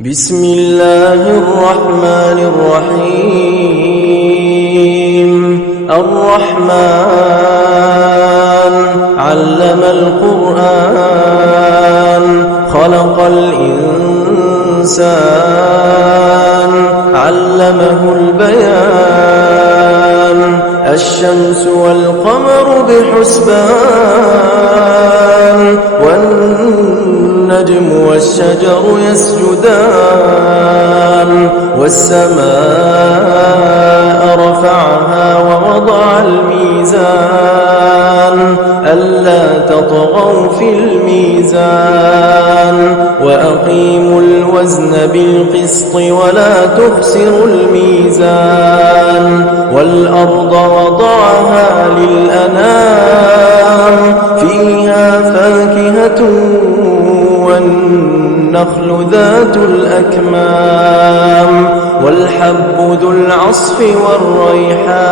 بسم الله الرحمن الرحيم الرحمن علم القرآن خلق الإنسان علمه البيان الشمس والقمر بحسبان والنجم والشجر يسجدان والسماء رفعها ووضع الميزان ألا تطغوا في الميزان وأقيموا الوزن بالقسط ولا تخسروا الميزان والأرض وضعها للأنام فيها فاكهة والنخل ذات الأكمام والحب ذو العصف والريحان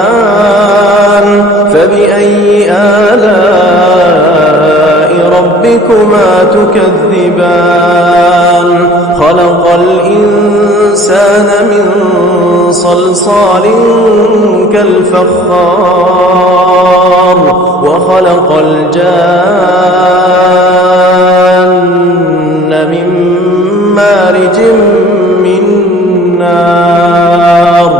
فبأي آلاء ربكما تكذبان خلق الإنسان من صلصال كالفخار وخلق الجان من مارج من نار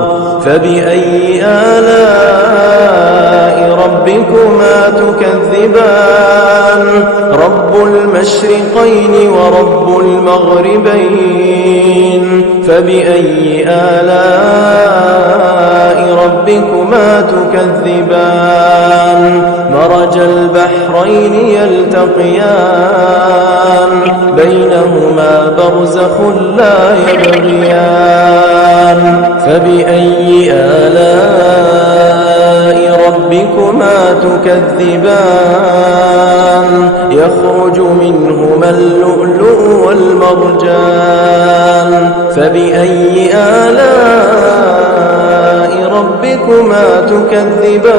فبأي آلاء ربكما تكذبان رب المشرقين ورب المغربين فبأي آلاء ربكما تكذبان مرج البحرين يلتقيان بينهما برزخ لا يبغيان فبأي آلاء ربكما تكذبان يخرج منهما اللؤلؤ والمرجان فبأي آلاء ربكما تكذبان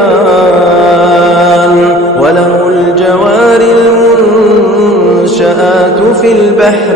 وله الجوار المنشآت في البحر